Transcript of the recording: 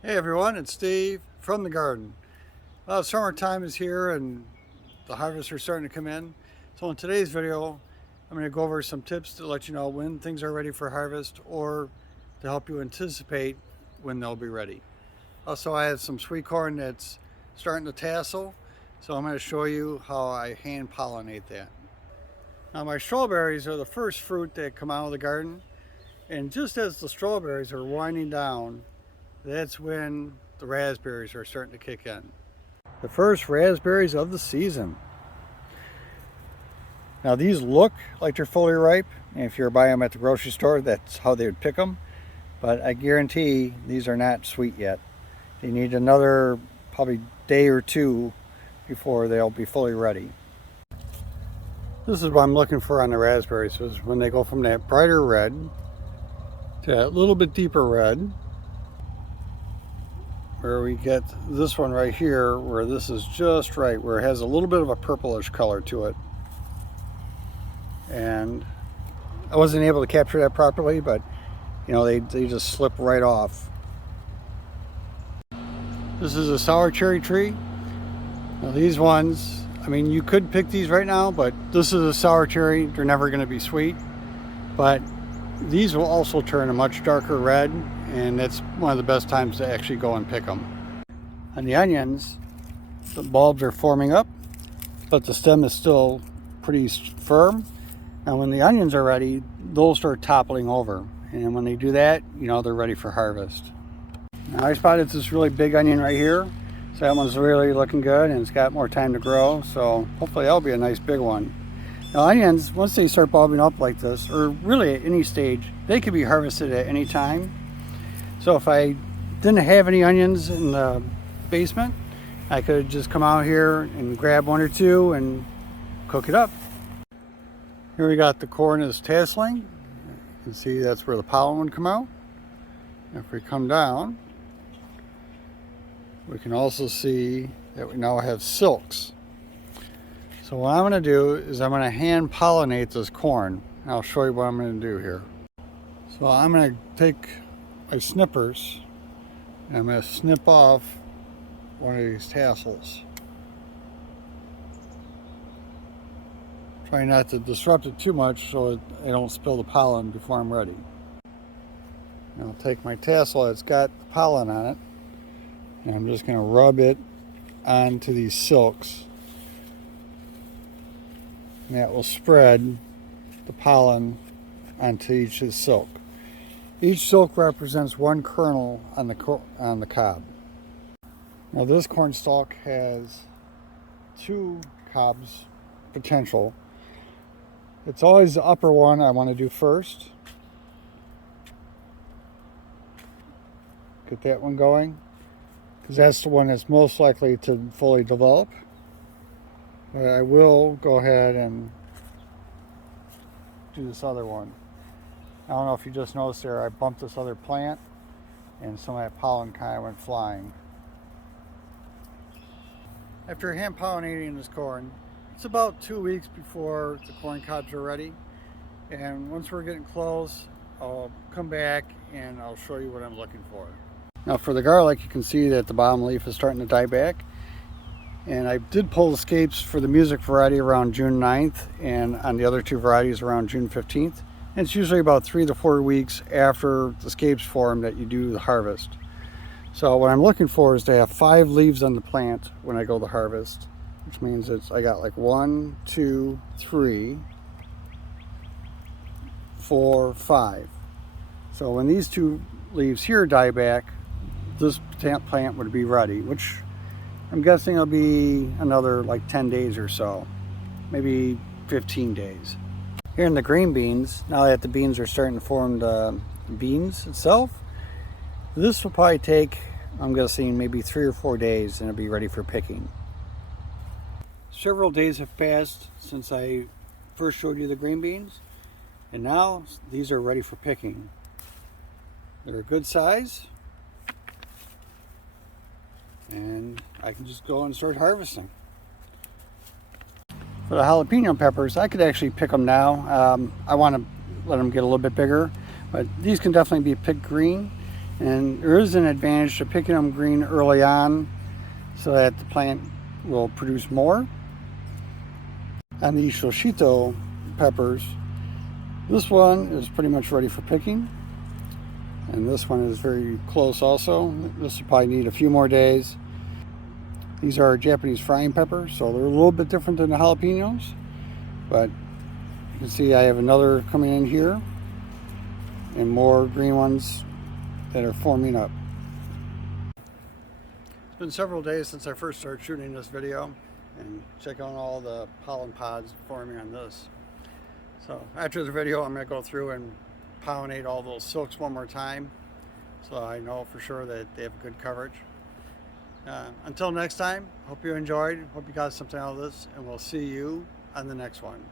Hey everyone, it's Steve from the garden. Well, summertime is here and the harvests are starting to come in. So in today's video, I'm going to go over some tips to let you know when things are ready for harvest or to help you anticipate when they'll be ready. Also, I have some sweet corn that's starting to tassel, so I'm going to show you how I hand pollinate that. Now my strawberries are the first fruit that come out of the garden, and just as the strawberries are winding down, that's when the raspberries are starting to kick in. The first raspberries of the season. Now these look like they're fully ripe, and if you're buying them at the grocery store, that's how they would pick them. But I guarantee these are not sweet yet. They need another probably day or two before they'll be fully ready. This is what I'm looking for on the raspberries, is when they go from that brighter red to that little bit deeper red, where we get this one right here, where this is just right, where it has a little bit of a purplish color to it. And I wasn't able to capture that properly, but you know, they just slip right off. This is a sour cherry tree. Now these ones, I mean, you could pick these right now, but this is a sour cherry. They're never going to be sweet, but these will also turn a much darker red, and that's one of the best times to actually go and pick them. On the onions, the bulbs are forming up, but the stem is still pretty firm. And when the onions are ready, they'll start toppling over. And when they do that, you know, they're ready for harvest. Now I spotted this really big onion right here. So that one's really looking good, and it's got more time to grow. So hopefully that'll be a nice big one. Now onions, once they start bulbing up like this, or really at any stage, they can be harvested at any time. So if I didn't have any onions in the basement, I could just come out here and grab one or two and cook it up. Here we got the corn is tasseling. You can see that's where the pollen would come out. If we come down, we can also see that we now have silks. So what I'm going to do is I'm going to hand pollinate this corn. I'll show you what I'm going to do here. So I'm going to take my snippers and I'm going to snip off one of these tassels. Try not to disrupt it too much so I don't spill the pollen before I'm ready. And I'll take my tassel that's got the pollen on it, and I'm just going to rub it onto these silks. And that will spread the pollen onto each of the silk. Each silk represents one kernel on the cob. Now this corn stalk has 2 cobs potential. It's always the upper one I want to do first. Get that one going, because that's the one that's most likely to fully develop. But I will go ahead and do this other one. I don't know if you just noticed there, I bumped this other plant and some of that pollen kind of went flying. After hand pollinating this corn, it's about 2 weeks before the corn cobs are ready. And once we're getting close, I'll come back and I'll show you what I'm looking for. Now for the garlic, you can see that the bottom leaf is starting to die back. And I did pull the scapes for the music variety around June 9th and on the other 2 varieties around June 15th. And it's usually about 3 to 4 weeks after the scapes form that you do the harvest. So what I'm looking for is to have 5 leaves on the plant when I go to harvest, which means I got like 1, 2, 3, 4, 5. So when these 2 leaves here die back, this plant would be ready, which I'm guessing it'll be another like 10 days or so, maybe 15 days. Here in the green beans, now that the beans are starting to form the beans itself, this will probably take, I'm guessing, maybe 3 or 4 days, and it'll be ready for picking. Several days have passed since I first showed you the green beans, and now these are ready for picking. They're a good size, and I can just go and start harvesting. For the jalapeno peppers, I could actually pick them now. I want to let them get a little bit bigger, but these can definitely be picked green. And there is an advantage to picking them green early on so that the plant will produce more. On these Jalapeno peppers, this one is pretty much ready for picking. And this one is very close also. This will probably need a few more days. These are Japanese frying peppers, so they're a little bit different than the jalapenos. But you can see I have another coming in here and more green ones that are forming up. It's been several days since I first started shooting this video, and check out all the pollen pods forming on this. So after the video, I'm going to go through and pollinate all those silks one more time so I know for sure that they have good coverage. Until next time, hope you enjoyed, hope you got something out of this, and we'll see you on the next one.